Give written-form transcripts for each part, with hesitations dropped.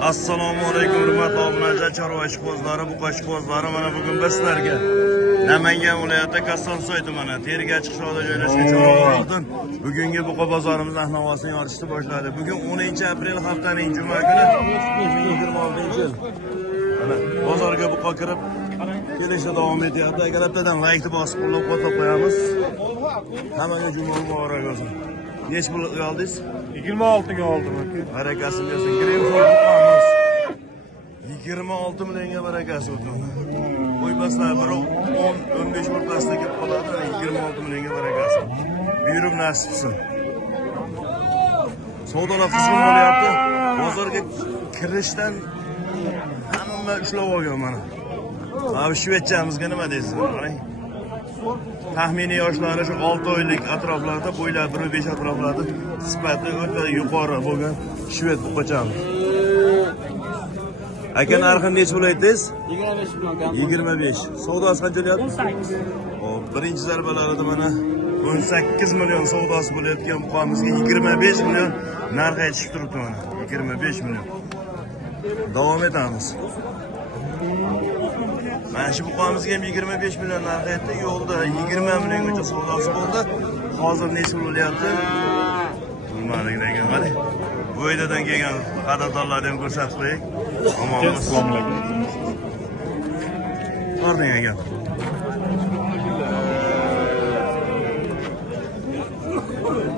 Assalomu alaykum hurmatli obunachilar, chorva ishqibozlari, buqa ishqibozlari. Mana bugun biz sizlarga Namangan viloyati Kosonsoy tumani Tergachi qishlog'ida joylashgan Chorva oltin bugungi buqa bozorimiz ahnovasini yorishni boshladi. Bugun 10-aprel haftaning juma kuni 2026-yil. Mana bozorga buqa kirib kelishda davom etyapti. Agar bittadan like bosib qo'llab qo'yamiz. Hammaga juma muborak bo'lsin. Necha pul oldingiz? 26 ga oldim aka. Barakasi bersin. Greenford buqamiz 26 millionga barakasi o'tdi. Qo'ybaslar 10-15 o'rtasida kelib qoladi. 26 millionga barakasi. Buyurib nasibsin. Savdolar qizg'in bo'lyapti. Bozorga kirishdan hamma ushlab olgan mana. Mana shvetsiyamizga nima deysiz? Qarang. Taxminiy yoshlari shu 6 oylik atroflarda, bo'ylari 1.5 atroflarda sifati o'ta yuqori bo'lgan shved buqachamiz. Aka narxini necha pul aytdingiz? 25 million. 25. Savdosi qanchalyapti? 18. Hop, birinchi zarbalarida mana 18 million savdosi bo'layotgan buqamizga 25 million narx aytishib turibdi mana. 25 million. Davom etamiz. Mana shu buqamizga ham 25 million narx aytdi. Yo'lda 20 milliongacha savdosi bo'ldi. Hozir necha bo'lyapti? Bilmadim degan. Mana bu yerdan kelgan qadrdonlarni ham ko'rsatib qo'ying. Omonmiz. O'rning ekan.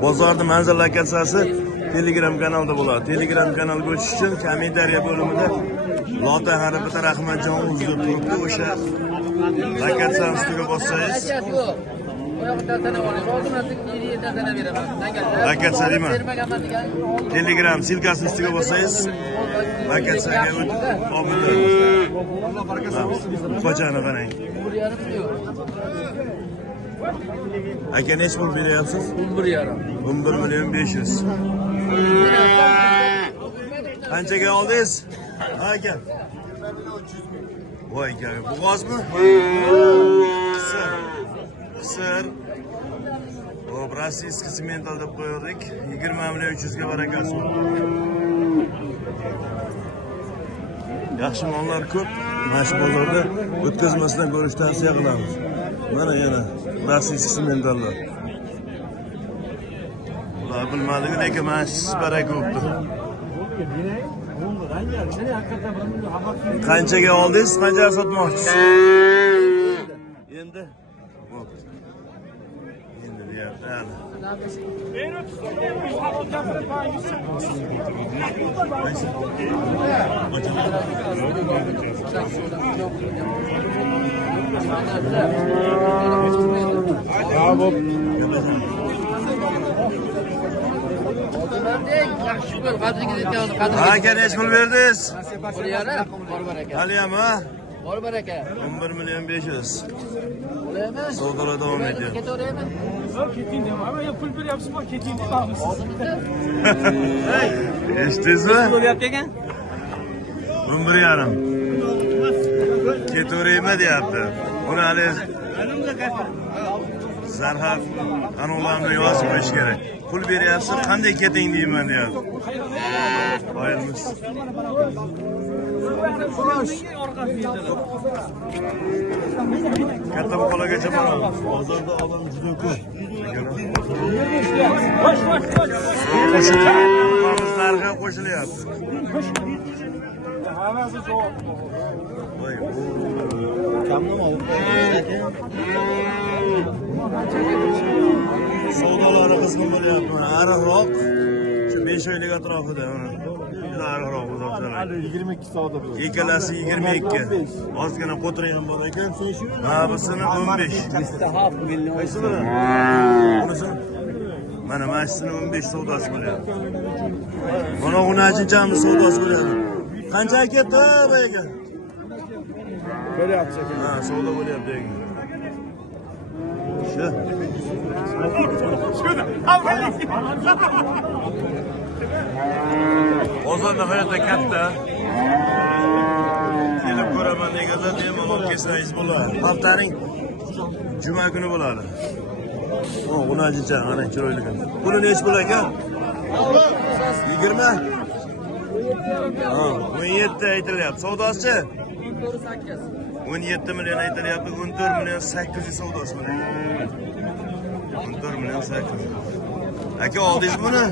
Bozorning manzil lokatsiyasi Telegram kanalida bo'ladi. Telegram kanalga o'tish uchun kommentariya bo'limida Lota harfida Rahmatjon uzib turibdi. O'sha lokatsiyani ustiga bossangiz lokatsiya deyman. Telegram silkasi ustiga bossangiz lokatsiyaga o'tib obuna bo'lasiz. Qo'chani qarang. Aka necha pul beryapsiz? 11 million 500. Qanchaga oldingiz? Aka. Voy aka, bu g'ozmi? Qisir. Hop, rossiyskiy semental deb qo'ydik. 20 million 300 ga barakasi. Yaxshi mollar ko'p. Mana shu bozorda o'tkazmasdan ko'rishni tavsiya qilamiz. Mana yana rossiyskiy sementallar. Ular bilmadim lekin mana shu baraka bo'libdi. Qanchaga oldingiz? Qanchaga sotmoqchisiz? Endi. Endi deyapti. Aka necha pul verdingiz? Haliyam ha? 11 million 500. Savdolar davom etyapti. Keting deyman. Ama ya pul beryapsizmi? Keting deyapmiz. Eshitdingizmi? Bo'lyapti ekan. 11,5. Ketaveraymi deyapti. Buni hali zarhaf anolarni yozib qo'yish kerak. Pul beryapsiz, qanday keting deyman deyapti. Qo'yamiz. Katta buqalargacha boramiz. Bozorda odam juda ko'p. Buqamiz narxi qo'shilyapti. Hammasi javob. Voy, savdolari qizg'in bo'lyapti. Ariqroq, shu 5 oylik atrofida mana. Juda ariqroq bozorlar. 22 savdo bo'ldi. Ikkalasi 22. Ozgina qo'tiri ham bor ekan. Nabisini 15. Qaysi biri? Bunisi. Mana masini 15 savdosi bo'lyapti. Mana unajinchamiz savdosi bo'lyapti. Qancha ketdi boyaga? Bo'lyapti. Ha, savdo bo'lyapti ekan. Shu. Bozor nihoyatda katta. Kelib ko'raman deganlar bemalol kelsangiz bo'ladi. Haftaning juma kuni bo'ladi. Buni ajincha, qarang chiroyli. Buni necha pul ekan? 20. 17 aytilyapti. Savdosi-chi? 17 million aytilyapti. 14 million 800 savdosi bilan. 14 million 800. Aka oldingiz buni?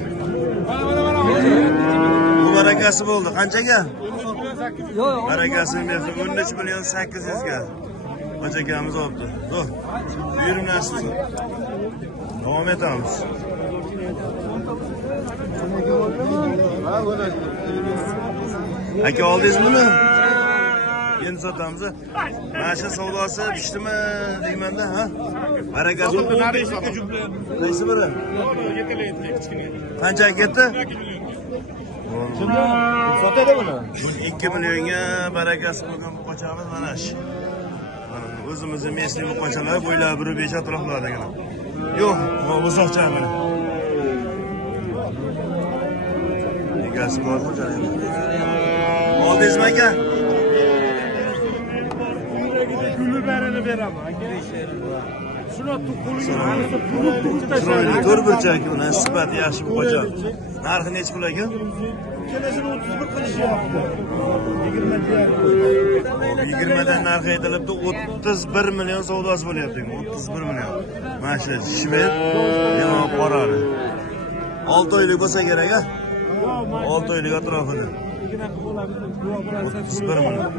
Bu barakasi bo'ldi. Qanchaga? Barakasini berdi 13 million 800 ga. Hoca akamiz olibdi. Zo'r. Buyurmasiz. Davom etamiz. Aka oldingiz buni? Endi sotamiz. Mana shu savdosi pishdimi deymanda, ha? Barakasi. Qaysi biri? Qancha ketdi? Sotadi buni. 2 millionga barakasi bo'lgan bu qochamiz mana shu. O'zimizning mesli bu qochalar bo'ylab 1.5 atroflardagina. Yo'q, bu uzoqcha mana. Egasi bor xo'jalik. Oldingizmi aka? Gülü berini beraman. Şuna Chiroyli to'r burchak bilan sifati yaxshi bu qocha. Narxi necha pul aka? Kelesini 31 qilishyapti. 20 dan narxi aytilibdi, 31 million savdosi bo'lyapti. 31 million. Mana shu shved, yana qorani. 6 oylik bo'lsa kerak, a? 6 oylik atrofida. 31 million.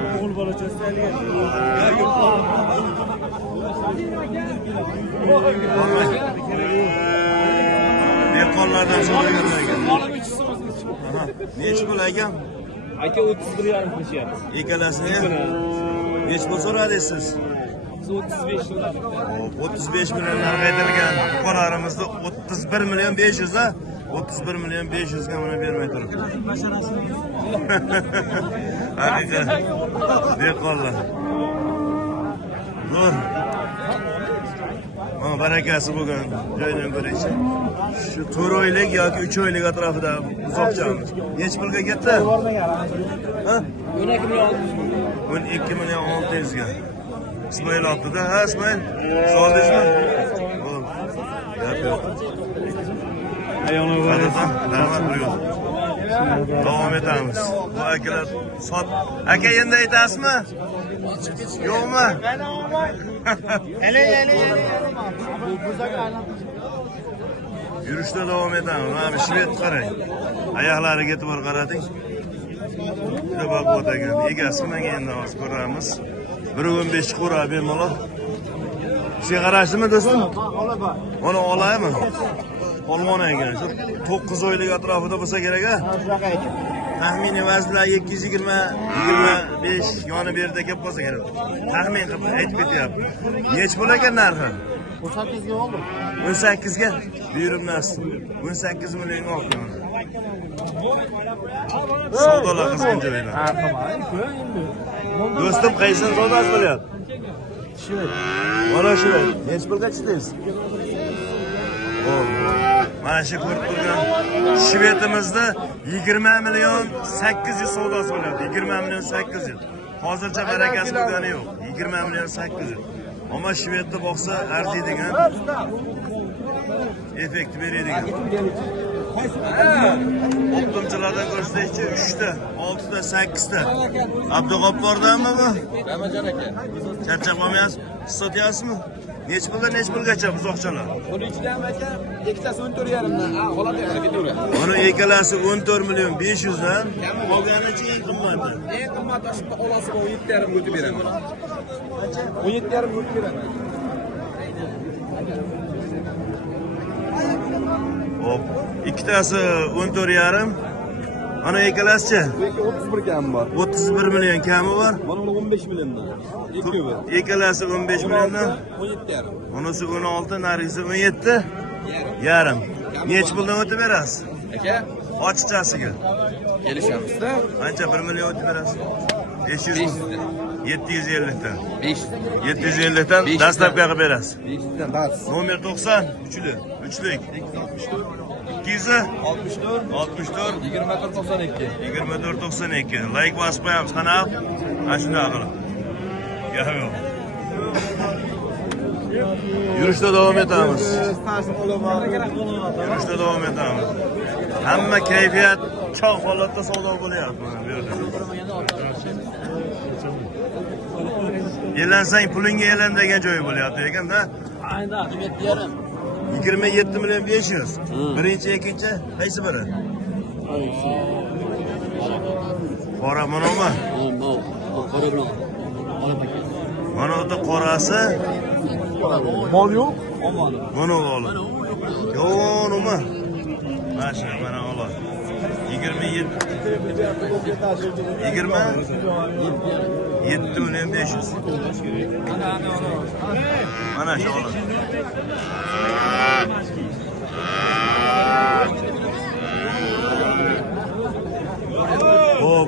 O'g'il bola chastalik. Dehqonlardan so'raganlarga. Necha pul aka? Aka 31,5 qilishyapti. Ikkalasini necha pul so'radingiz siz? 35 yillar. 35 million narx aytilgan. Qorarimizda 31 million 500 da 31 million 500 ga mana bermay turibdi. Haqiqat. Dehqonlar. Zo'r. Mana barakasi bo'lgan joydan ko'raychi. Shu 4 oylik yoki 3 oylik atrofida uzoqchamiz. Necha pulga ketdi? Ha? 12 million. 12 million 600 ga. İsmail altında. Ha İsmail? Soldizmi? Oğlum. Yapıyor. Hadi rahmat buyur. Devam etamiz. Bu akalar sot. Aka endi aytasizmi? Yo'qmi? Yurishda davom etamiz. Mana bu shved qarang. Oyoqlari ketib bor qarading. Juda baquvvat ekan. Egasi menga endi hozir ko'ramiz. 1.15 qura bemalol. Shu qarashdimi do'stim? Ona olaymi? Polvon ekan. Shu 9 oylik atrofida bo'lsa kerak a? Shunaqa ekan. Taxminiy vaznlar 220-25 yoni berida kelib qolsa kerak. Taxmin qilib aytib ketyapti. Nech pul ekan narxi? 18 ga oldim. 18 ga buyuribmiz. 18 million oldi. Savdolar qizg'in joylar. Ha, tamam. Do'stim qaysini savdosi bo'lyapti? Shved. Mana shu. Nech pulga chiqdingiz? Mana shu ko'rib turgan shvedimizda 20 million 800 savdosi bo'lyapti. 20 million 800. Hozircha barakasi bo'lgani yo'q. 20 million 800. Ammo shvedda boqsa arziydigan, effekt beradigan. Optimchilardan ko'rsataychi 3 ta, 6 ta, 8 ta. Abdug'offordanmi bu? Ramajon aka. Charchab qolmayapsiz? Sotyapsizmi? Nech pulgacha buzoqchalar? Buni ichidan aka ikkitasi 14,5 dan. Ha, qoladi ketaveradi. Buni ikkalasi 14 million 500 dan. Qolganichi eng qimmati. Eng qimmati shu olasiga 17,5 o'tib beraman. 17,5 o'tib beraman. Hop, ikkitasi 14,5. Mana ikkalasichi? 31 kam bor. 31 million kami bor. Mana 15 milliondan. Ikkovi. Ikkalasi 15 milliondan. 17,5. Bunisi 16, nargisi 17. Yarim. Nech puldan o'tib berasiz? Aka, Ochiqchasiga. kelishamizda Qancha 1 million o'tib berasiz? 500 dan. 750 dan. 500. 750 dan dastlabki qilib berasiz. 500 dan bas. Nomer 90, uchlik. 200 64 24,92. 2492. Like bosib qo'yamiz kanal. Mana shunday qilib. Yo'q. Yurishda davom etamiz. Yurishda davom etamiz. Hamma kayfiyat choq holatda savdo bo'lyapti mana bu yerda. Yelansang pulingga yelan degan joyi bo'lyapti ekanda. Aynen. 27 million 500. Birinchi, ikkinchi qaysi biri? Qora manoma. Mana bu qorasi. Mol yok. Mana olib. Yo, nima? Mana mana olib. 27 million 500. Mana shu olib.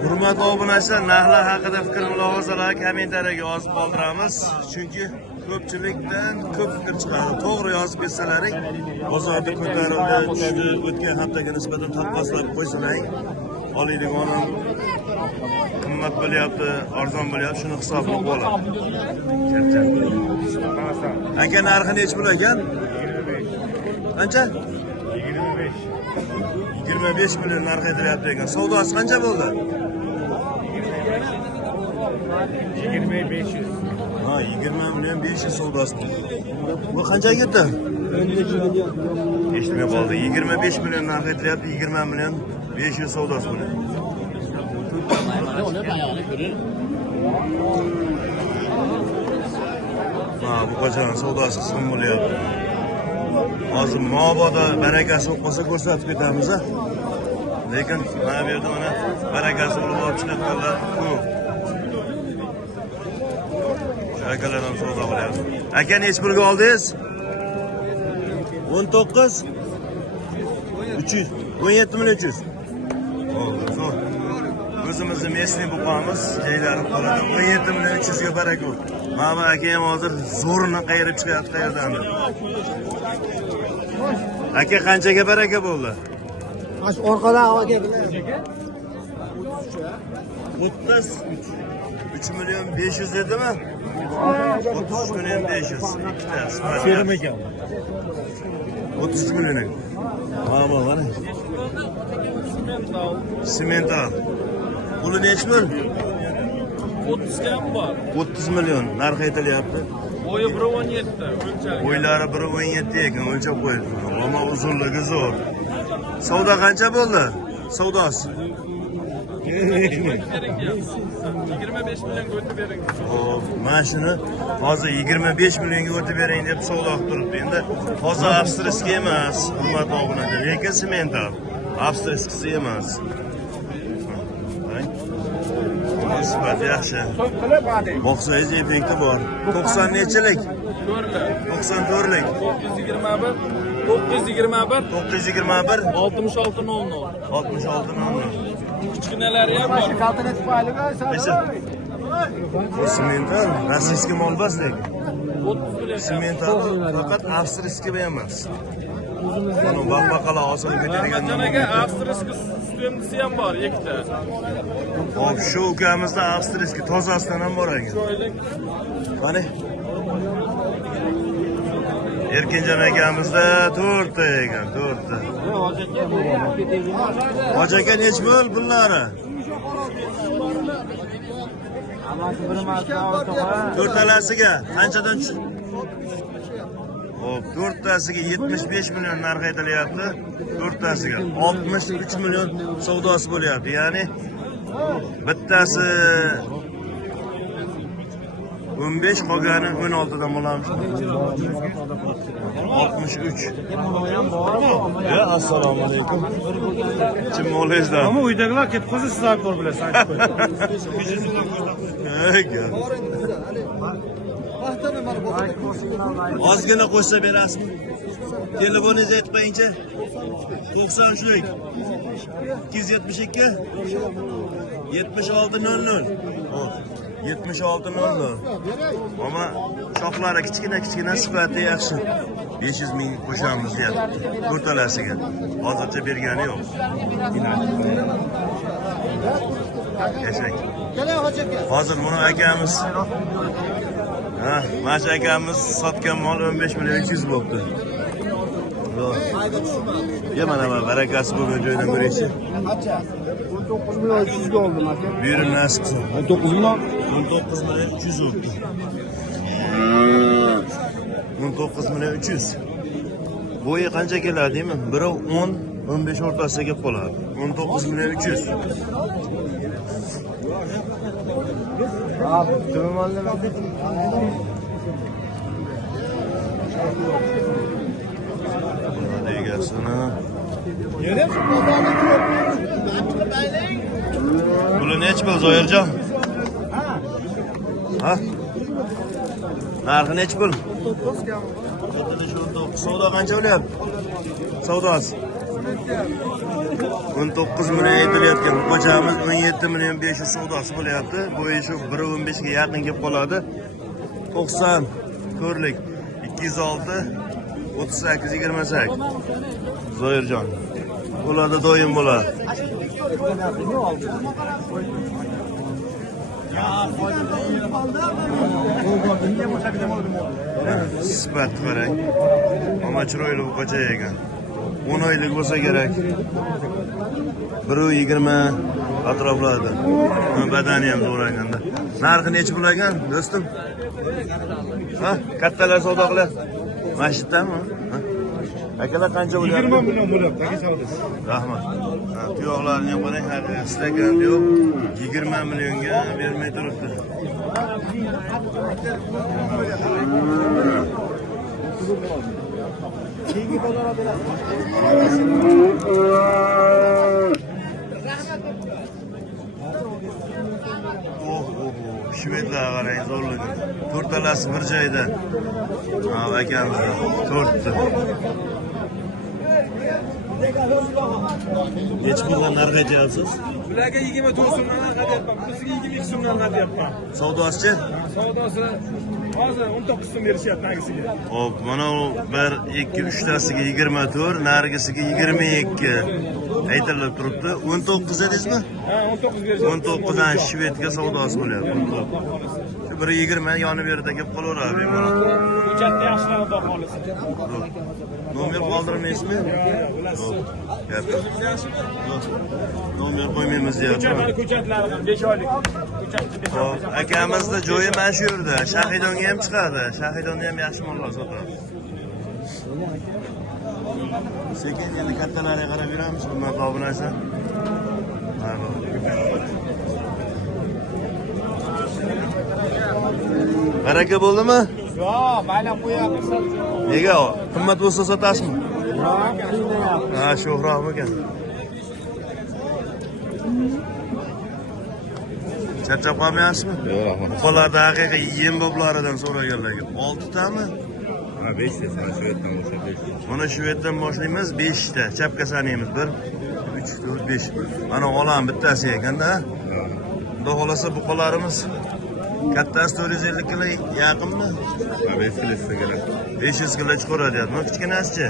Hurmatli obunachilar, narxlar haqida fikr mulohazalar kommentariyaga yozib qoldiramiz. Chunki ko'pchilikdan ko'p fikr chiqadi. To'g'ri yozib bersalaring, bozorda ko'tarildi, tushdi, o'tgan haftaga nisbatan taqqoslab qo'ysalaring, oladiganim qimmat bo'lyapti, arzon bo'lyapti, shuni hisoblab oladi. Aka narxi nech pul ekan? Qancha? 25 million narx aytilyapti ekan. Savdosi qancha bo'ldi? 2500. Ha, 20 million 500 savdosi bo'ldi. Bu qancha ketdi? 15 milyon. Eshitmay qoldi. 25 million narx aytilyapti, 20 million 500 savdosi bo'ldi. Ha, bu qachon savdosi qisqim bo'lyapti. Hozir mabodo barakasi bo'lsa ko'rsatib ketamiz. Lekin mana bu yerda mana barakasi bo'lib olib chiqadilar. Akalar ham savdo qilyapti. Aka nech pulga oldingiz? 19 300 17 million 300. Zo'r. O'zimizni mesni buqamiz, joylari qoladi. 17 million 300 ga baraka. Mana aka ham hozir zo'rini qayirib chiqyapti qayerdan. Aka qanchaga baraka bo'ldi? Aş orqadan aka. 30 3 million 500 dedimi? 33 million 500. İkkitasi. Serim ekan. 33 million. Mana. Simental. Puli nech pul? 30 kam bor. 30 million narx aytilyapti. Bo'yi 1.17. Bo'ylari 1.17 ekan, o'lchab qo'ydi. Ama uzunligi zo'r. Savdo qancha bo'ldi? Savdosi. 25 million o'tib bering. Hop, mana shuni hozir 25 millionga o'tib bering deb savdo qilib turibdi. Endi hozir avstriyskiy emas, hurmatli obunachilar, lekin simental. Avstriyskisi emas. Sifat yaxshi. Boqsangiz effekti bor. 90 nechilik? 94lik. 921 921 921 6600. 6600. Kichkinalari ham bor. Neyse. Bu simental, rossiyskiy molbas lekin. 30 million. Simental faqat avstriyskiy emas. Buni baqbaqalar osilib ketadigan. Janaga avstriyskiy sistemisi ham bor, ikkita. Hop, shu ukamizda avstriyskiy tozasidan ham bor ekan. Mana Erkinjon akamizda 4 ta ekan, 4 ta. Hoji aka nech pul pullari? 4 talasiga qanchadan tushdi? Hop, 4 tasiga 75 million narx aytilyapti. 4 tasiga 63 million savdosi bo'lyapti. Ya'ni bittasi 15, qolgani 16 dan bo'lamiz. 63. Ya, assalomu alaykum. Kim bo'lingizlar? Ama uydagilar ketqo'zi sizlar bor bilasan. Ozgina qo'shsa berasizmi? Telefoningizni aytib qo'yingchi. 90 shlik. 272 7600. Hop. 7600. Ama shoxlari kichkina sifati yaxshi. 500 ming qo'shamiz deyapti. To'rtalasiga. Hozircha bergani yo'q. Yashang. Hozir buni akamiz. Ha, Mash akamiz sotgan mol 15 million 200 bo'pti. Yo'q. Ya mana barakasi bo'lgan joydan ko'raychi. 19 milyon 300 ga oldim aka. Buyurun nasib qilsin. 19 milyon 19 million 300 oldu. 19 million 300. Boyu qancha keladi deymi? Biri 10, 15 o'rtasida kelib qoladi. 19 million 300. Abi, tümmanlar. Hadi egasini. Puli nechi pul Zoirjon? Ha? Narxi nechi pul? 19. Savdo qancha bo'lyapti? Savdosi 19 million aytilyapti. Qo'chamiz 17 million 500 savdosi bo'lyapti. Bo'yi shu 1.15 ga yaqin kelib qoladi. 90 ko'rlik 206 38 28. Zoirjon. Bo'ladi doim bo'ladi. Sifat qarang. Mana chiroyli bu qo'cha ekan. 10 oylik bo'lsa kerak. 1.20 atroflarda. Badani ham zo'raganda. Narxi nechi pul ekan, do'stim? Ha, kattalar savdo qiladi. Masjiddami? Ha? Akalar qancha bo'lyapti? 20 million bo'lyapti aka savdosi. Rahmat. Tuyoqlarni ham qarang, istagan yo'q. 20 millionga bermay turibdi. Shvedlar qarang zo'rligi. To'rtalasi bir joyda. Ha, akamiz to'rtta. Nechi puldan narx aytyapsiz? Bularga 24 so'mdan narx aytyapman. Bunisiga 22 so'mdan narx aytyapman. Savdosi-chi? Savdosi hozir 19 so'm berishyapti nargisiga. Hop, mana u 1, 2, 3 tasiga 24, nargisiga 22 aytilib turibdi. 19 dedingizmi? Ha, 19 berishyapti. 19 dan shvedga savdosi bo'lyapti. Shu 1.20 yonib yerda kelib qolaveradi bemalol. Ko'chatda yaxshiroq xudo xolisa. Nomer qoldirmaysizmi? Gapir. Nomer qo'ymaymiz deyapti. Ko'chatlaridan 5 oylik. Ko'chatchi 5 oylik. Hop, akamizni joyi mana shu yerda. Shahidonga ham chiqadi. Shahidonda ham yaxshi mollar sotadi. Sekin endi kattalarga qarab yuramiz, hurmatli obunachilar. Baraka bo'ldimi? Yo'q, baylab qo'yapmiz. Nega? Qimmat bo'lsa sotasizmi? Ha, sho'xroq ekan. Charchab qolmayapsizmi? Yo'q, rahmat. Qo'llarda haqiqiy yem boblaridan so'raganlarga 6 tami? Ha, 5 ta, mana shu yerdan o'sha 5. Mana shu yerdan boshlaymiz 5 ta. Chapga sanaymiz 1 3 4 5. Mana olam bittasi ekanda. Xudo xolasa bu qo'larimiz kattasi 450 kilo yaqinmi? Ha, 5 kilo keladi. 500 kilo chiqaradi deyapti. Kichkinasi-chi?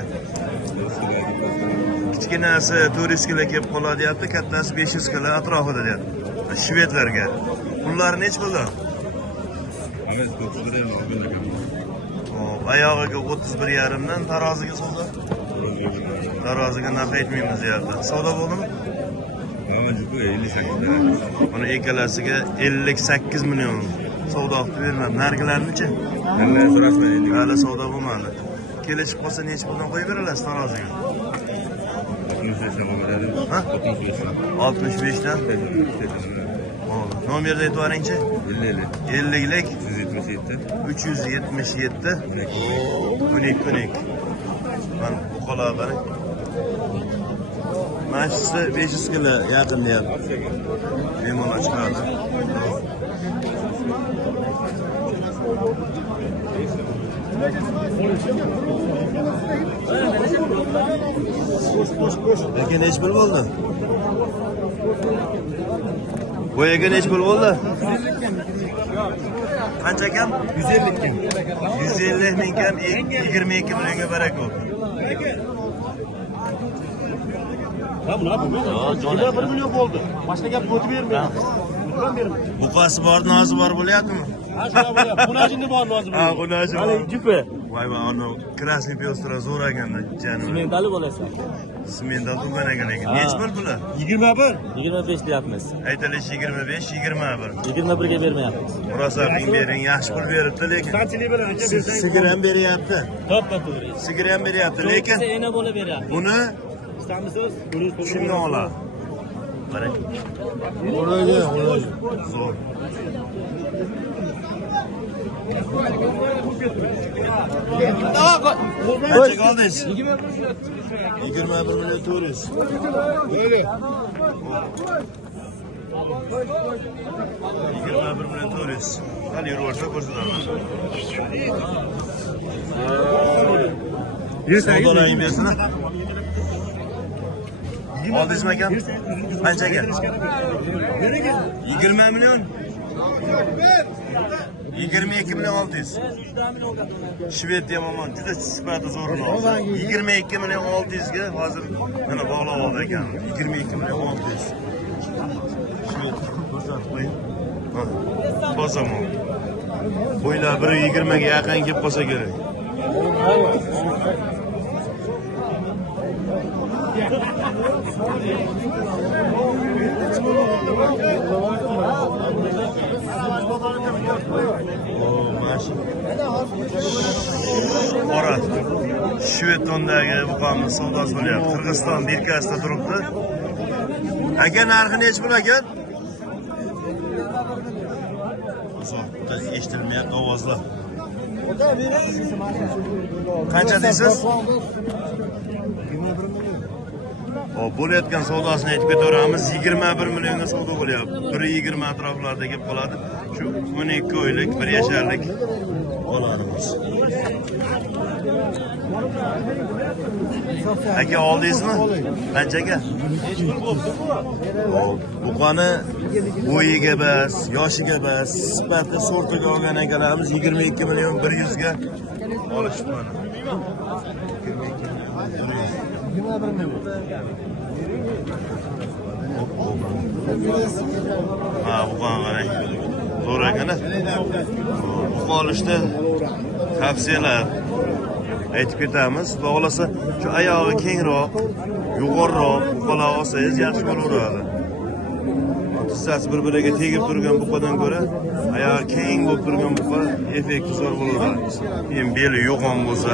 Kichkinasi 400 kilo kelib qoladi deyapti, kattasi 500 kilo atrofida deyapti. Shvedlarga. Pullari nech bo'ldi? Biz 31 ham bo'lgan. Hop, oyog'iga 31,5 dan taroziga savdo. Taroziga narx aytmaymiz deyapti. Savdo bo'ldimi? Mana jupu 58. Buni ekalasiga 58 million savdo qilib bermam. Nargilarni-chi? Narlar so'rasman endi. Hali savdo bo'lmadi. Kelishib qolsa necha puldan qo'yib berasiz taroziga? 65 dan bo'ladi. Ha? 65 dan. 65 dan. Hop, nomerni aytib yuboring-chi? 50. 50lik 377. 377 12. Mana bu qo'lga qarang. Mashisi 500 kilo yaqin deyapti. Bemalol chiqadi. Lekin nech pul bo'ldi? Boyaga nech pul bo'ldi? Qancha kam? 150 kam. 150 ming kam 22 millionga barak bo'ldi. Juda 1 million bo'ldi. Boshqa gap o'tib bermaydi. O'tib bermaydi. Buqasi bor, nozi bor bo'lyaptimi? Ha, shunday bo'lyapti. Xunajini bor, nozi bor. Ha, xunaji bor. Hali jupi. Voy va, onu krasniy piyostra zo'r ekanda, janim. Simentali bo'lasa. Simental turgan ekan lekin. Nech pul bular? 21. 25 deyapmiz. Aytilishi 25, 21. 21 ga bermayapmiz. Murosabing bering, yaxshi pul beribdi lekin. Qanchalik bilan aka bersangiz? Sigir ham beryapti. To'ppa to'g'ri. Sigir ham beryapti lekin ena bo'lib beryapti. buni Istamisiz? shundan oladi. Qarang. Zo'r. Qanchaga oldingiz? 21 million 400. Yigirma bir million 400. Hali yuraversa ko'rsataman. Savdolaying bersin. Oldingizmi akam? Qanchaga? 20 million. 22 million 600. Shvedya momon juda sifati zo'r. 22 million 600 ga hozir mana bog'lab oldi ekan. 22 million 600. Shved ko'rsatib qo'ying. Bozaman. Bo'ylar 1.20 ga yaqin kelib qolsa kerak. Qora Shvedondagi buqamiz savdosi bo'lyapti. Qirg'iziston birkasida turibdi. Aka narxi nech pul ekan? Uzoqda eshitilmayapti ovozlar. Qancha deysiz? Hop, bo'layotgan savdosini aytib ketaveramiz. 21 millionga savdo bo'lyapti. 1.20 atroflarida kelib qoladi. Shu 12 oylik, 1 yasharlik qolarimiz. Aka oldingizmi? Qanchaga? Buqani bo'yiga bas, yoshiga bas, sifati sortiga olgan akalarimiz 22 million 100 ga olishdi mana. 21 million. Ha, buqani qarang. Zo'r ekan-a. Bu olishda tavsiyalar aytib ketamiz. Bog'lasa shu oyog'i kengroq, yuqoriroq buqalar olsangiz yaxshi bo'laveradi. Tissasi bir-biriga tegib turgan buqadan ko'ra oyog'i keng bo'lib turgan buqa effekti zo'r bo'laveradi. Keyin beli yo'g'on bo'lsa,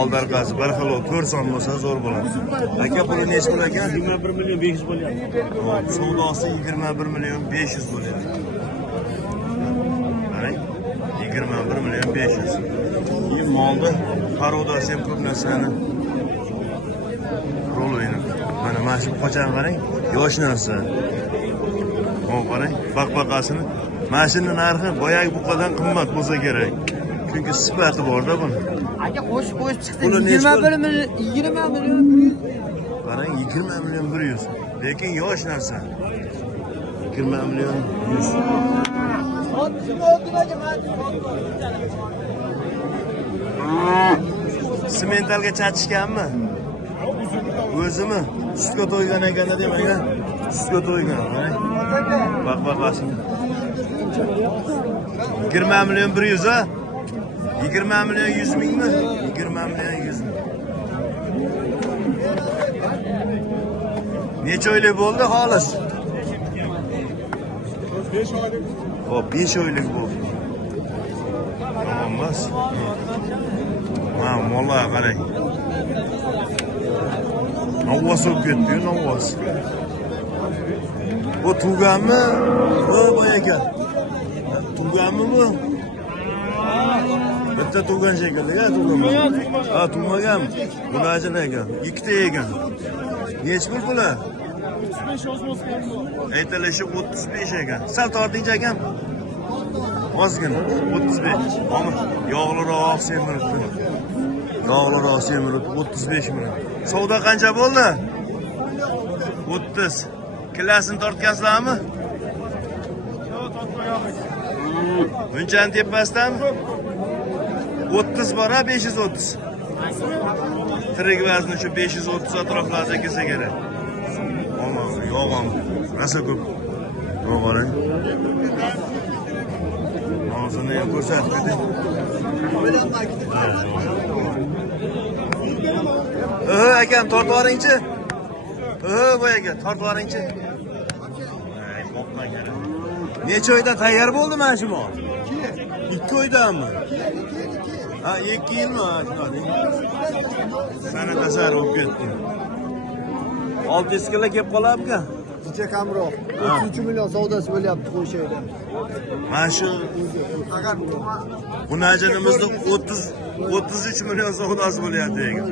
old orqasi bir xil 4 son bo'lsa zo'r bo'ladi. Aka puli nech pul ekan? 21 million 500 bo'lyapti. Savdosi 21 million 500 bo'lyapti. Qarang, 21 million 500. Molda qarovdasi ham ko'p narsani rol o'ynaydi. Mana shu qochani qarang, yosh narsa. Mana qarang, baqbaqasini. Mashina narxi boyagi buqadan qimmat bo'lsa kerak. Chunki sifati bor-da buni. Aka qo'shib chiqdi. 21 million 20 million 100. Qarang, 20 million 100. Lekin yosh narsa. 20 million 100. Simentalga chatishganmi? O'zimi sutga to'ygan ekanda demagan. Sutga to'ygan. Baqbaqasini. 20 million 100 a? 20 million 100 mingmi? 20 million 100 ming. Necha oylik bo'ldi xolos? 5 oylik. Hop, 5 oylik bo'ldi. Tamam emas. Ha, mollar qarang. Navvos olib ketdi, navvos. Bu tug'anmi? O, boy ekan. Tug'anmi bu? Bitta tug'an shekilli, ya tug'anmi? Ha, tug'magan. Buni ajin ekan. Ikkita ekan. Nech pul bular? 35 o'zimiz qo'yamiz. Aytilishi 35 ekan. Sal tortincha ekan. Ozgina 35. Ammo yog'liroq semiribdi. Yog'liroq semiribdi 35 million. Savdo qancha bo'ldi? 30. Klasini tortgansizlarmi? Bunchani tepasdami? 30 bor, 530. Tirik vazni shu 530 atroflarida kelsa kerak. Yog'on, rosa ko'p. Qarang. Ağzını ham ko'rsatdi. Akam tortib yuboringchi. Voy aka, tortib yuboringchi. Necha oyda tayyor bo'ldi mana shu mol? 2 oydanmi? Ha, 2 yilmi? Sana tasar bo'lib ketdi. 600 kilo kelib qolarmi? Kecha kamroq. 33 million savdosi bo'lyapti o'sha yerda. Mana shu Bunajinimizda 33 million savdosi bo'lyapti ekan.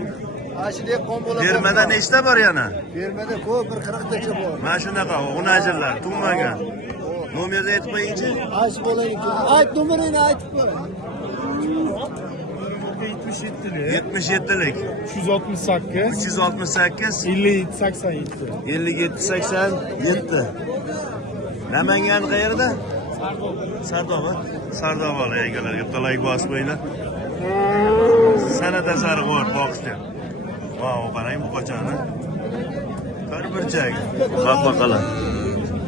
Mana shu dehqon bo'ladi. Fermada nechta bor yana? Fermada ko'p, bir 40 tacha bor. Mana shunaqa Bunajinlar tumagan. Nomerni aytib qo'yingchi. Aytib bo'laylik. Ayt nomerini aytib qo'y. 77lik. 368 368 57 87. 57 87. Namangan qayerda? Sardoba. Sardoba egalariga talay bosib qo'yinglar. San'at asari qo'yib boqishdi. Vau, qarang bu qochani. Bir-birchak. Baqbaqalar.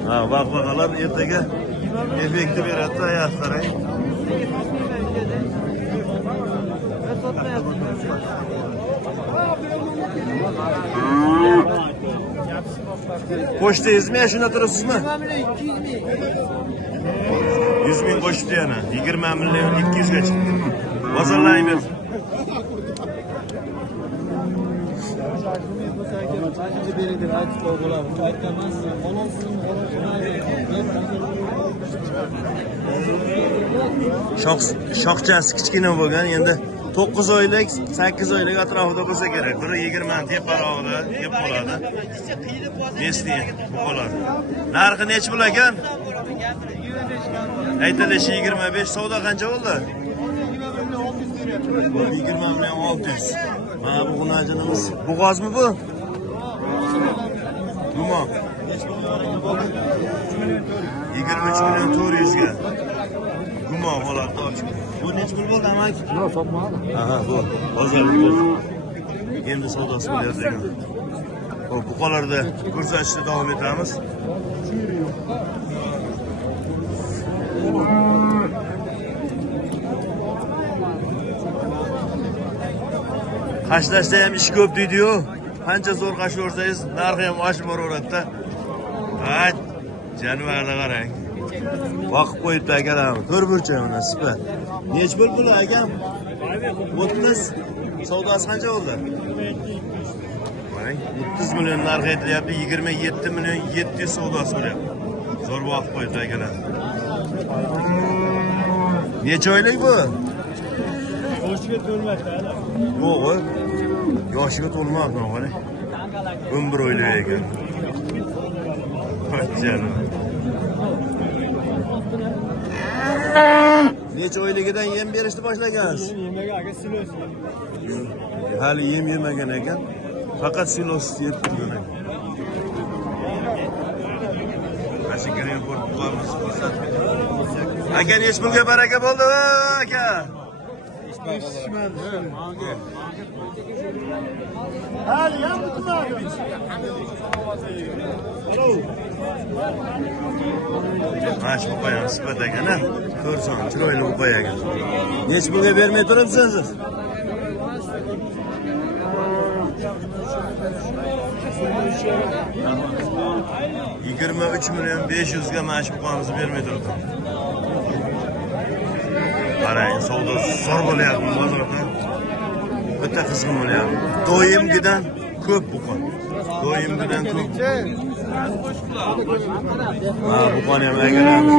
Ha, baqbaqalar ertaga effekti beradi, oyoq qarang. Qo'shdingizmi, shunda turibsizmi? 100 ming qo'shdi yana. 20 million 200 ga chiqdi. Bozorlaymiz. Shoxchasi kichkina bo'lgan, endi 9 oylik, 8 oylik atrofida bo'lsa kerak. Biri 20 teparog'ida yeb qoladi. Nesli qoladi. Narxi nech pul ekan? Aytilishi 25, savdo qancha bo'ldi? 20 million 600. Mana bu Bunajinimiz. Bo'g'ozmi bu? Gumoq. 23 million 400 ga. Gumoq bo'ladi. Bu nech pul bo'ldi, amak? Yo'q, sotmadi. Aha, bu bozorlik. Endi savdosi bo'lyapti ekan. Xo'p, bu qolarda ko'rsatishda davom etamiz. Qashlashda ham ish ko'p deydi-yu. Qancha zo'r qashlarsangiz, narxi ham oshib boraveradi-da. Hay, jonivorni qarang. Vaqib qo'yibdi akalarimiz. To'rburcha mana sipa. Nech pul puli akam? 30. Savdosi qancha bo'ldi? Qarang, 30 million narx aytilyapti, 27 million 700 savdosi bo'lyapti. Zo'r vaqib qo'yibdi akalar. Necha oylik bu? Yoshiga to'lmadi hali. Yo'q, yoshiga to'lmadi, qarang. 11 oylik ekan. Qo'ychanim. Necha oyligidan yem berishni boshlagansiz? Yemaga aka silos. Hali yem yemagan ekan. Faqat silos yeb turgan ekan. Ashikari qo'rqamiz. Aka nech pulga baraka bo'ldi, aka? Hali ham bitmadi. Mana shu qo'yam sifat ekan-a. Ko'rsan, chiroyli qo'y ekan. Nech pulga bermay turibsiz siz? $23 million 500 ga mana shu qo'yamizni bermay turibdi. Qarang, savdo zo'r bo'lyapti bozorda. Bitta qizg'in bo'lyapti. Doimgidan ko'p bu qo'y. Doimgidan ko'p. Ha, bu qo'yni ham egalamiz.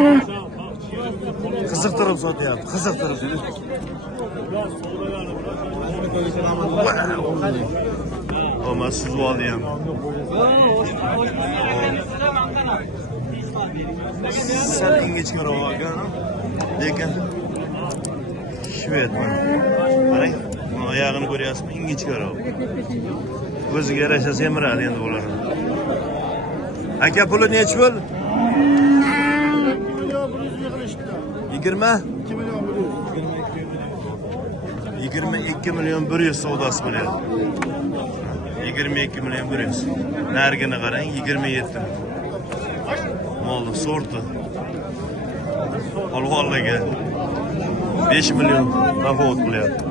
Qiziqtirib sotyapti, qiziqtirib dedi. Ama siz oldu ham. Sal ingichkaroq olgan, lekin shved mana. Qarang, oyog'ini ko'ryapsizmi? Ingichkaroq. O'ziga yarasha semiradi endi bular. Aka puli nech pul? 20? 22 million 100 savdosi bo'lyapti. 22 million 100. Narigini qarang, 27. Molni sorti. Olg'onligi. 5 million tafovut qilyapti.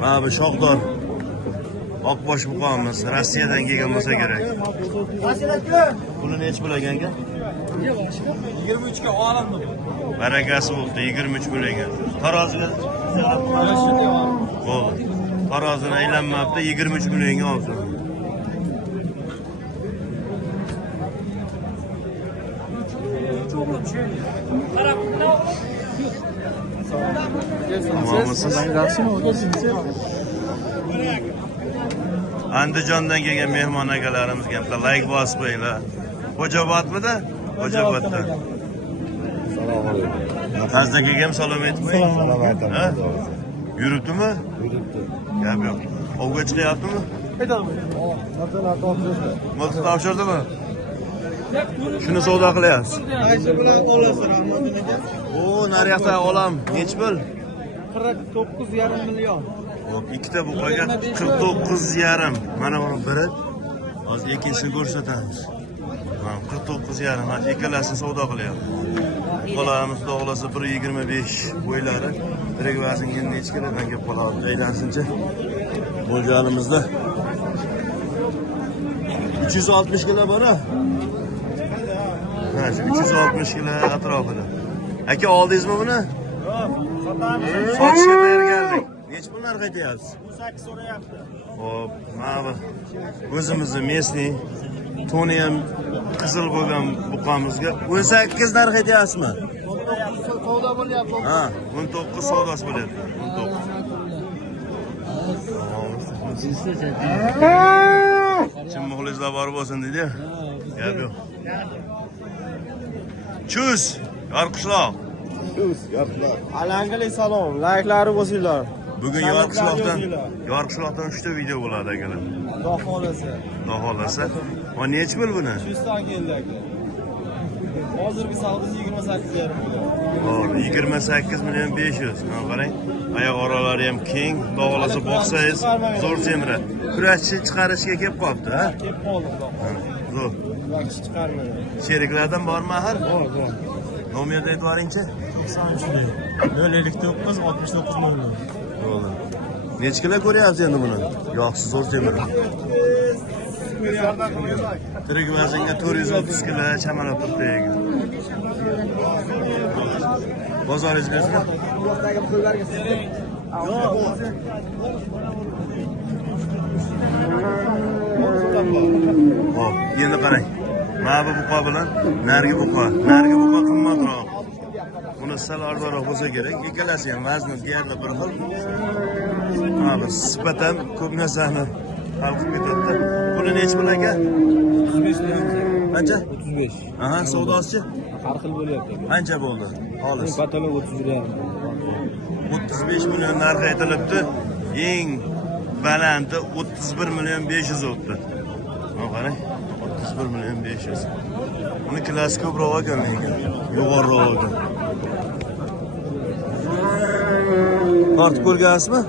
Mana bu shoqdor oqbosh buqamiz Rossiyadan kelgan bo'lsa kerak. Buni necha pul ekan? 23 ga olamdi. Barakasi bo'ldi 23 million. Taroziga bo'ldi. Tarozini aylanmabdi 23 millionga olsin. Andijondan kelgan mehmon akalarimizga ham like bosib qo'yinglar. Xo'jobodmidi? Xo'jobodda. Assalomu alaykum. Tazdakiga ham salom aytib qo'ying. Salom aytaman. Yuribdimi? Yuribdi. Gap yo'q. Ovga chiqyaptimi? Aytaman. Mo'lti topshirdimi? Shuni savdo qilyapsiz. Qaysi bilan qo'llasizlar Rahmatjon aka? O, naryoqda olam. Nech pul? 49,5 million. Hop, ikkita buqaga 49,5. Mana buni biri. Hozir ikkinchisini ko'rsatamiz. Mana 49,5. Mana ikkalasini savdo qilyapmiz. Qolamiz dog'lasa 1.25 bo'ylari. Direkt vaznga necha kilodan kelib qoladi? Aylansinchi. Bo'lganimizda 360 kilo bor-a? Ha, 360 kilo atrofida. Aka oldingizmi buni? Sotamiz. Sotishga tayyorgarlik. Necha pul narx aytyapsiz? 18 so'rayapti. Hop, mana o'zimizni местный toni ham qizil bo'lgan buqamizga 18 narx aytyapsizmi? Savdo bo'lyapti. Ha, 19 savdosi bo'lyapti. 19. Kim muxlislar bor bo'lsin deydi. Gap yo'q. Chus, Yorqishloq. Alangalik salom, like'lari bo'lsinglar. Bugun Yorqishloqdan 3 ta video bo'ladi akalar. Xudo xolasa. Xudo xolasa. Va necha pul buni? 300 dan keldi aka. Hozirgi savdosi 28,5 million. Hop, 28 million 500. Mana qarang. Oyoq oralari ham keng, xudo xolasa boqsangiz zo'r semira. Kurashchi chiqarishga kelib qolibdi, ha? Kelib qoldi xudo. Zo'r. Kurashchi chiqarmadi. Sheriklardan bormi axir? Bor. Nomerni aytvaringchi? 059 69 million. Bo'ldi. Necha kilo ko'ryapsiz endi buni? Yo'qsiz zo'r semira. Tirik vaznga 430 kilo chamalab turibdi ekan. Bozoringiz bersin. Hop, endi qarang. Mana bu buqa bilan nargi buqa qimmatroq. Buni sal arzonroq bo'lsa kerak. Ikkalasi ham vazni deyarli bir xil. Mana bu sifatan ko'p narsani hal qilib ketadi. Buni necha pul aka? 35 million. Qancha? 35. Aha, savdosichi? Har xil bo'lyapti. Qancha bo'ldi? Xolis. Patolog 31,5. 35 million narxi aytilibdi. Eng balandi 31 million 500 o'tdi. Mana qarang. 31 million 500. Buni klassi ko'proq ekan lekin. Yuqoriroq ekan. Tortib ko'rgansizmi?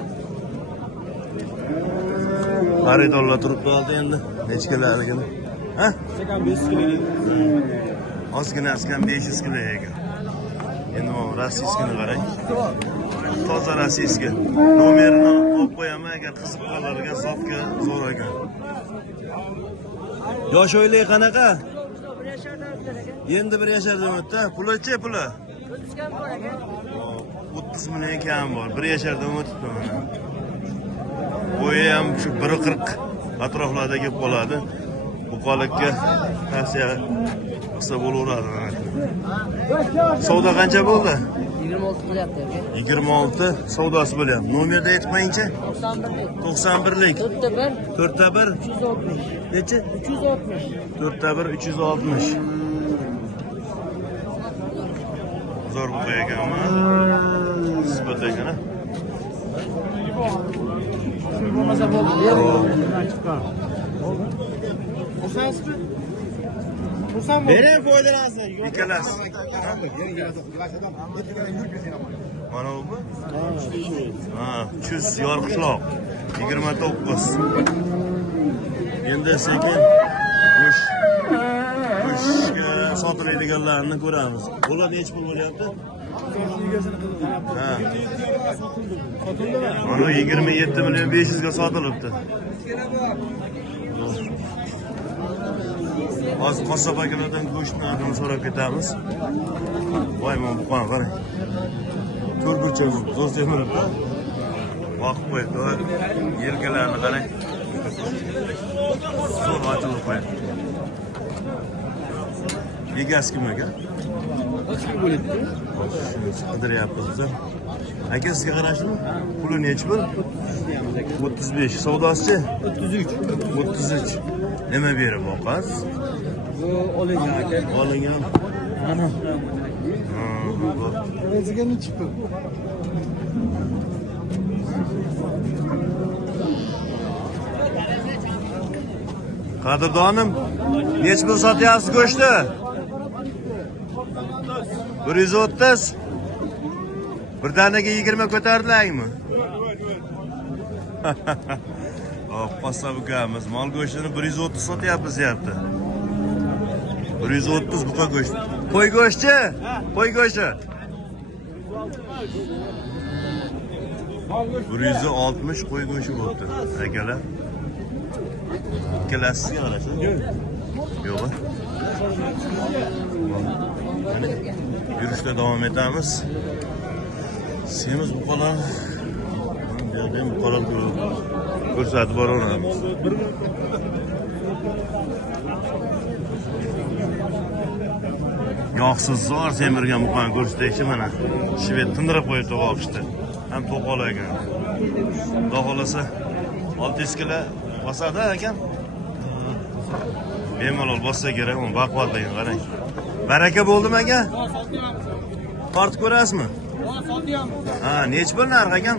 Xaridorlar turib qoldi endi. Necha kiloligini? Ha? 500 kilo. Ozginasi ham 500 kilo ekan. Endi bu rossiyskini qarang. Toza rossiyski. Nomerini olib qo'yaman agar qiziq qoladigan zotga zo'r ekan. Yosh o'ylay qanaqa? Endi bir yashardan o'tdi. Puli-chi puli? 30 million kam bor. Bir yashardan o'tibdi mana. Bo'yi ham shu 1.40 atroflarda kelib qoladi. Buqalikka tavsiya qilsa bo'laveradi mana. Savdo qancha bo'ldi? 26 qilyapti aka. 26 savdosi bo'lyapti. Nomerni aytib qo'yingchi? 91lik. 4ta 1 360. Nechi? 360. 4ta 1 360. Zo'r buqa ekanmi? Sifat ekan, ha? Bo'lmasa bo'ldi. O'sasizmi? O'sam bering foydalansin. Ikkalasi. Mana bu? Ha, Chus Yorqishloq 29. Endi sekin go'sht go'shtga sotiladiganlarini ko'ramiz. Bular necha pul bo'lyapti? Ha. Mana 27 million 500 ga sotilibdi. Hozir qassob akalardan go'sht narxini so'rab ketamiz. Voy, men bu qani qarang. To'rtburchak zo'r temiribdi. Vaqt qo'yibdi. Yelkalarni qarang. Zo'r ochilib qo'yibdi. Egasi kim aka? Qidiryapmiz biz. Aka sizga qarashmi? Puli nechi pul? 35. Savdosi-chi? 33. Nima berib boqasiz? Bu olingan aka. Olingan. Ana. O'ziga nechi pul? Qadrdonim, necha pul sotyapsiz go'shtni? 130. Bir danaga 20 ko'tardilarmi? Hop, qassob ukamiz mol go'shtini 130 sotyapmiz deyapti. 130 buqa go'sht. Qo'y go'shti? Qo'y go'shti. 160 qo'y go'shti bo'pti. Akalar. Ikkalasiga qarasam. Yo'q. Yurishda davom etamiz. Semiz buqalar. Yo'q, buqalar ko'rsatib boraveramiz. Yog'siz zo'r semirgan buqani ko'rsataychi mana. Shved tindirib qo'yibdi boqishda. Ham to'qol ekan. Xudo xolasa 600 kilo bosadi ekan. Bemalol bossa kerak, uni baquvvatlaydi, qarang. Baraka bo'ldimi aka? Tortib ko'rasizmi? Ha, nechi pul narx ekan?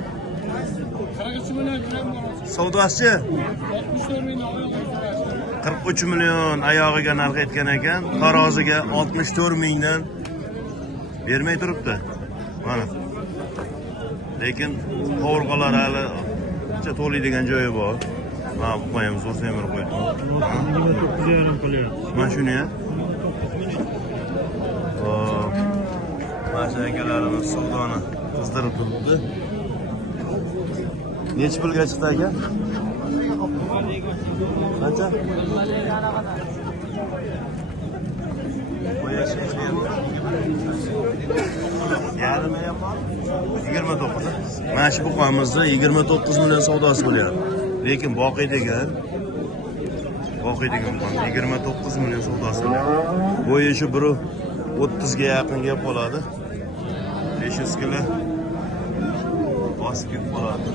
43 million dirham bor. Savdosi 64 million oyog'iga 43 million oyog'iga narx aytgan ekan. Taroziga 64 mingdan bermay turibdi. Mana. Lekin qovurg'alar hali to'laydigan joyi bor. Ha, bu qo'yamiz, zo'r semirib qo'ydi. 29.5 qilyapti. Mana shuni ya. Hop. Mana shu akalarimiz savdoni qizdirib turibdi. Necha pulga chiqdi aka? Qancha? Yarimi yapar. 29. Mana shu buqamizni 29 million savdosi bo'lyapti. Lekin boqiy degan 29 million savdosi bo'lyapti. Bo'yi shu 30 ga yaqin kelib qoladi. 500 kilo bosib kelib qoladi.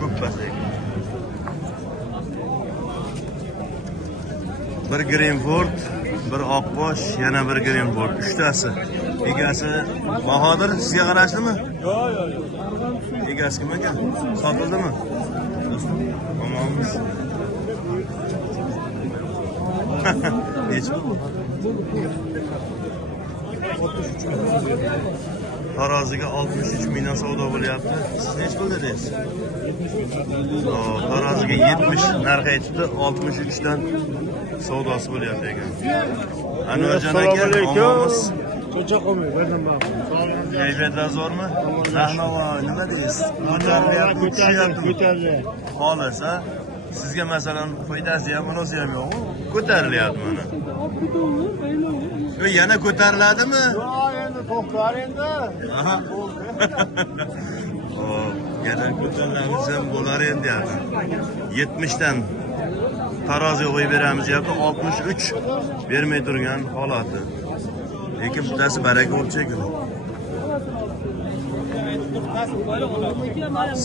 Ko'p pasaydi. Bir Greenford, bir Oqbosh, yana bir Greenford, uchtasi. Egasi Bahodir sizga qarashdimi? Yo'q. Egasi kim ekan? Sotildimi? Omonmiz. Nechi? Taroziga 63 million savdo bo'lyapti. Siz nechi pul dedingiz? Taroziga 70 narx aytibdi, 63 dan savdosi bo'lyapti ekan. Anvarjon aka, omonmiz. Cho'cha qo'ymay, birdan bor. Kayfiyatlar zo'rmi? Rahmat, nima deysiz? Ko'tarilyapti, Ko'tarildi. xolos, ha? Sizga masalan foydasi ham, bunisi ham yo'qmi? Ko'tarilyapti mana. Yo, yana ko'tariladimi? Yo'q, endi to'xtar endi. Aha. Hop, yana ko'tarilamiz ham bo'lar endi deyapti. 70 dan taroziga qo'yib beramiz deyapti, 63 bermay turgan holati. Lekin bittasi baraka bo'lib chekildi.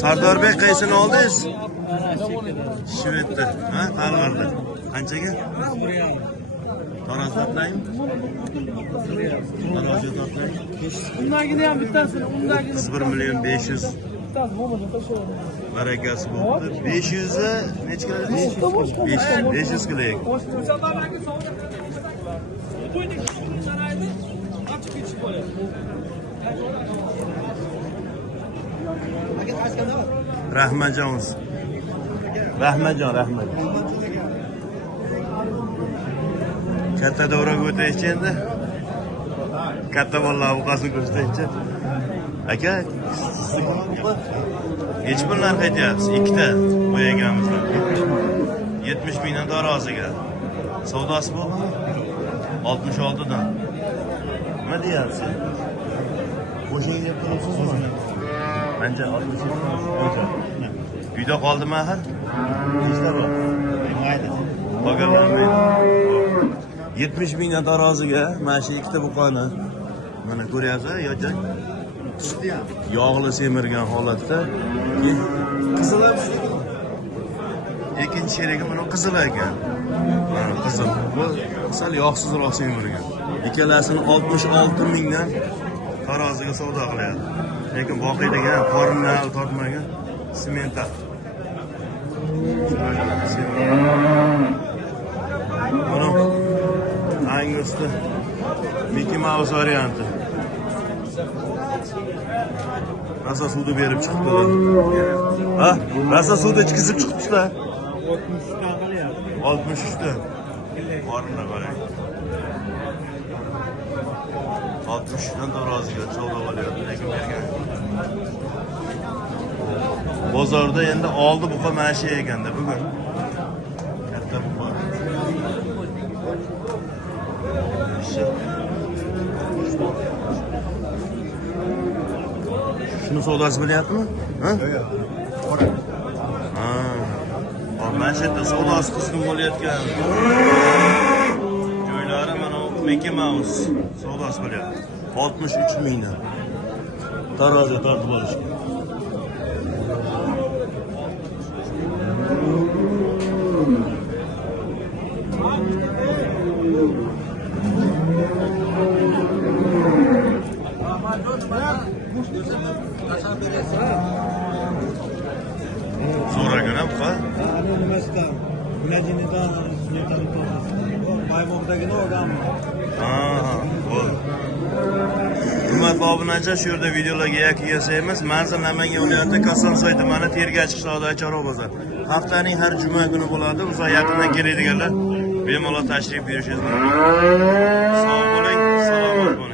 Sardorbek qaysini oldingiz? Shvedda, ha, Qarg'arda. Qanchaga? Tarozda totlaymi? Tarozda totlaymi? Undagini ham bittasini, undagini 1 million 500 bittasi bo'lmadi, tashladi. barakasi bo'ldi. 500 necha kilo dedingiz? 500 kilo ekan. Rahmatjon. Katta davraga o'taychi endi. Katta bolalar buqasini ko'rsataychi. Aka, nechi pul narx aytyapsiz? Ikkita qo'yaganmizlar. 70 mingdan taroziga. Savdosi bo'ldimi? 66 dan. Nima deyapsiz? Qo'shing deb turibsizmi? Qancha 60. Uyda qoldimi axir? Nechta bor? Bilmaydi. Qolganlarni 70 mingdan taroziga mana shu ikkita buqani mana ko'ryapsiz, yo'q? Yog'li semirgan holatda. Qizil ham shu. Ikkinchi sherigi buni qizil ekan. Mana qizil. Bu sal yog'sizroq semirgan. Ikkalasini 66 mingdan taroziga savdo qilyapti. Lekin boqiydigan qorindan tortmagan sementa. Mana Angus'ta Mickey Mouse varianti. Rasa suvda berib chiqdi. Ha? Rasa suvda chiqizib chiqibdi-da. 63 ta. Qorinda qarang. 60 dan taroziga savdo qilyapti, lekin bergan. Bozorda endi oldi buqa mana shu ekanda bugun. Katta buqa. Shuni savdosi bo'lyaptimi? Ha? Yo'q. Ha. Mana shu yerda savdosi qizg'in bo'layotgan. Joylari mana Mickey Mouse savdosi bo'lyapti. 63 mingdan. Taroziga tortib olishgan. So'ragana buqa? Nimasdan? Bilajinidan sunetan to'g'ri. Maymoqdagini olganmi? Ha, bo'ldi. Hurmatli obunachilar, shu yerda videolarga yakun yasaymiz. Manzil Namangan viloyati Kosonsoy tumani Tergach qishlog'idagi chorva bozor. Haftaning har juma kuni bo'ladi. Uzoq yaqindan keladiganlar bemalol tashrif buyurishingiz mumkin. Sog' bo'ling, salomat bo'ling.